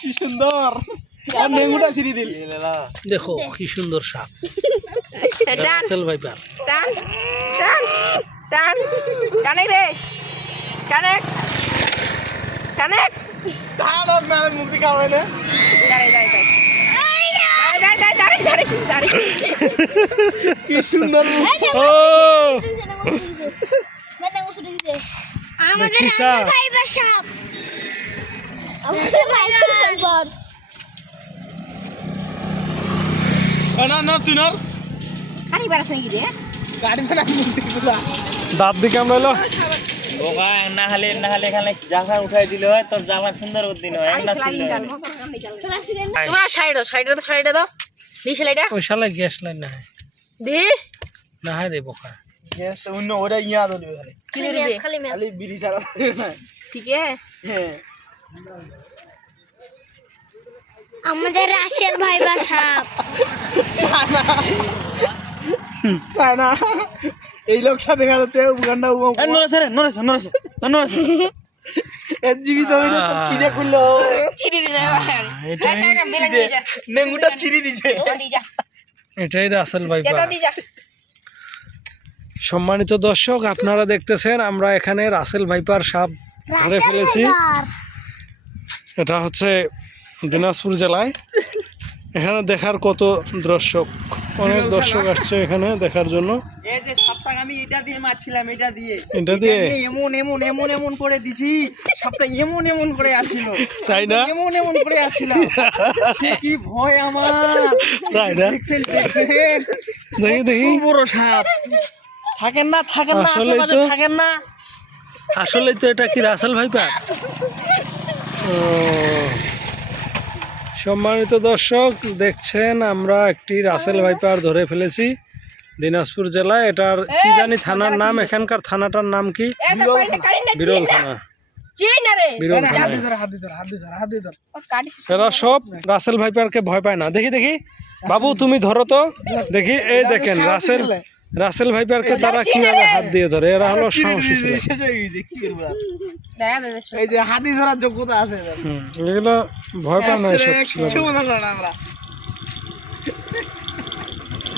কি সুন্দর নেমুটা ছিড়ি দিল। দেখো কি সুন্দর সাপ রাসেল ভাইপার। টান টান টান কানেক রে কানেক কানেক টান না মুখ দি খাওয়াই না। দাঁড়াই দাঁড়াই দাঁড়াই দাঁড়াই দাঁড়াই দাঁড়াই কি সুন্দর ও আমাদের ভাইবার সাপ আমাদের ভাইবার না না তুই না কানি বারাস নাকি রে গাড়ি তো না মুখ দি পুরা দাঁত দিকে আমলাইলো ওগা না হলে এখানে জাফা উঠাই দিলে হয় তোর জামা সুন্দর করে দিন হয় না তোমার সাইডে দাও দিছে লাইটা ওই শালা গ্যাস লাইন না হয় দি না হয় রে বোকা গ্যাস অন্য ওটা ইয়া দলিবে খালি কি দিবে খালি ম্যাচ খালি বিড়ি ছাড়া না। ঠিক আছে হ্যাঁ আমাদের রাসেল ভাইবার সাপ না এই লোকটা দেখা যাচ্ছে উগান্ডা নরেছে জীবিত হইলে তো কি যে করলো ছিড়ি দিলে এটাই নেমুটা ছিড়ি দিছে। এটাই রাসেল ভাইপার। দি যা সম্মানিত দর্শক আপনারা দেখতেছেন আমরা এখানে রাসেল ভাইপার সাপ ধরে ফেলেছি। এটা হচ্ছে দিনাজপুর জেলায়। এখানে দেখার কত দর্শক, অনেক দর্শক আসছে এখানে দেখার জন্য। এই যে সাপটা আমি এটা দিয়ে মারছিলাম এটা দিয়ে এমন করে দিছি সাপটা এমন করে আসছিল তাই না? এমন করে আসছিল কি ভয় আমার তাই না? দেখছেন দেখি খুব বড় সাপ থাকেন না আসলেই আশেপাশে তো। থাকেন না আসলেই তো এটা কি রাসেল ভাইপার? ও, সম্মানিত দর্শক দেখছেন আমরা একটি রাসেল ভাইপার ধরে ফেলেছি দিনাজপুর জেলায়। এটার কি জানি থানার নাম, এখানকার থানাটার নাম কি? বিরল থানা। বিরল থানা। হাত ধর এরা সব রাসেল ভাইপারকে ভয় পায় না। দেখি বাবু তুমি ধরো তো দেখি। এই দেখেন রাসেল ভাইপারকে তারা কিভাবে হাত দিয়ে ধরে। এরা হলো সাহসী ছেলে। শেষ হয়ে গেছে কি করবা। এই যে হাতি ধরার যোগ্যতা আছে এদের। এগুলো ভয় পায় না এসব কিছু ছেলে। মনে করো না আমরা।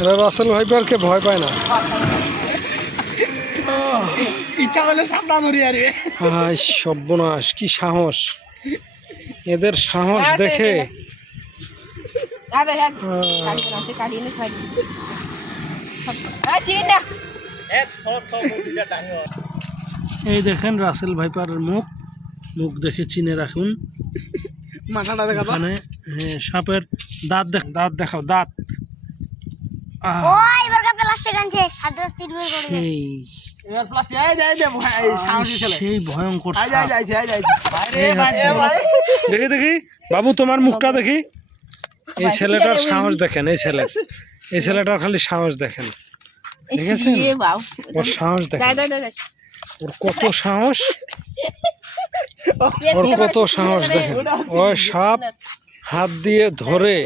এরা রাসেল ভাইপারকে ভয় পায় না। ইচ্ছা করলে সাপটা ধরি আর হায় সর্বনাশ, কি সাহস! এদের সাহস দেখে এই দেখেন রাসেল ভাইপারের মুখ দেখে চিনে রাখুন। মাথাটা দেখা তো। মানে সাপের দাঁত দেখাও দাঁত। ওই বর্গা প্লাস্টিক আনছে সাদা সিলভার করে সেই এবার প্লাস্টিক এই সাউন্ড ছেলে সেই ভয়ঙ্কর আই সাপ। যাইছে এই হচ্ছে। দেখি বাবু তোমার মুখটা দেখি। এই ছেলেটার সাহস দেখেন। এই ছেলেটার খালি সাহস দেখেন। দেখেছেন? ওর সাহস দেখেন। ওর কত সাহস দেখেন। ওই সাপ হাত দিয়ে ধরে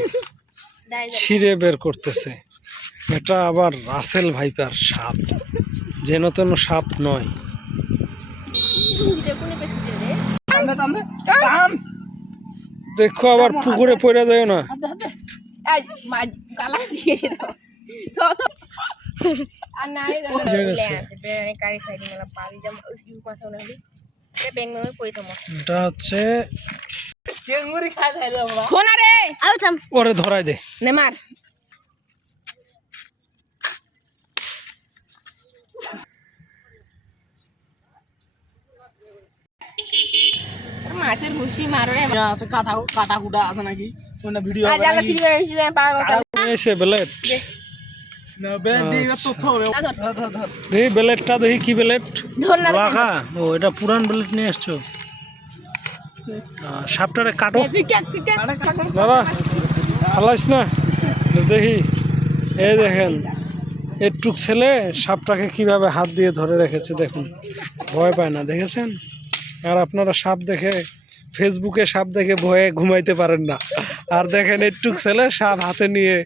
ছিঁড়ে বের করতেছে। এটা আবার রাসেল ভাইপার সাপ, যেন তেন সাপ নয়। দেখো আবার পুকুরে পড়ে যায় না। এটা হচ্ছে ওরে ধরাই দে। নেমার মাছের ঘুষি মারো রে আছে কাটা কুটা আছে নাকি কোনটা ভিডিও আজ আলা চিড়ি করে এসে যায় পাগল এসে বেলেট না বে দিগা তথ্য হবে ধর দেখি বেলেটটা দেখি কি বেলেট ধর না লাখা। ও এটা পুরান বেলেট নিয়ে আসছো। সাপটারে কাটো দাদা, হালাইস না। দেখি এই দেখেন একটু ছেলে সাপটাকে কিভাবে হাত দিয়ে ধরে রেখেছে দেখুন, ভয় পায় না। দেখেছেন? আর আপনারা সাপ দেখে ফেসবুকে সাপ দেখে ভয়ে ঘুমাইতে পারেন না, আর দেখেন একটু ছেলে সাপ হাতে নিয়ে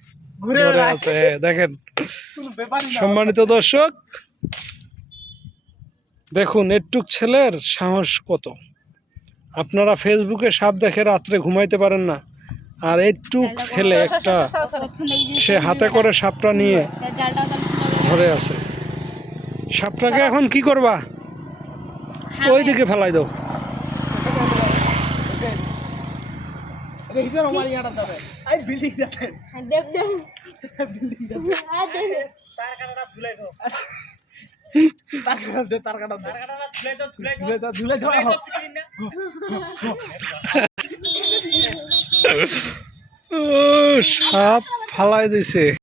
ঘুরে আছে। দেখেন সম্মানিত দর্শক, দেখুন একটুক ছেলের সাহস কত। আপনারা ফেসবুকে সাপ দেখে রাত্রে ঘুমাইতে পারেন না, আর একটুক ছেলে একটা সে হাতে করে সাপটা নিয়ে ধরে আছে। সাপটাকে এখন কি করবা? ওইদিকে ফেলাই দাও। সাপ ফালাই দিছে।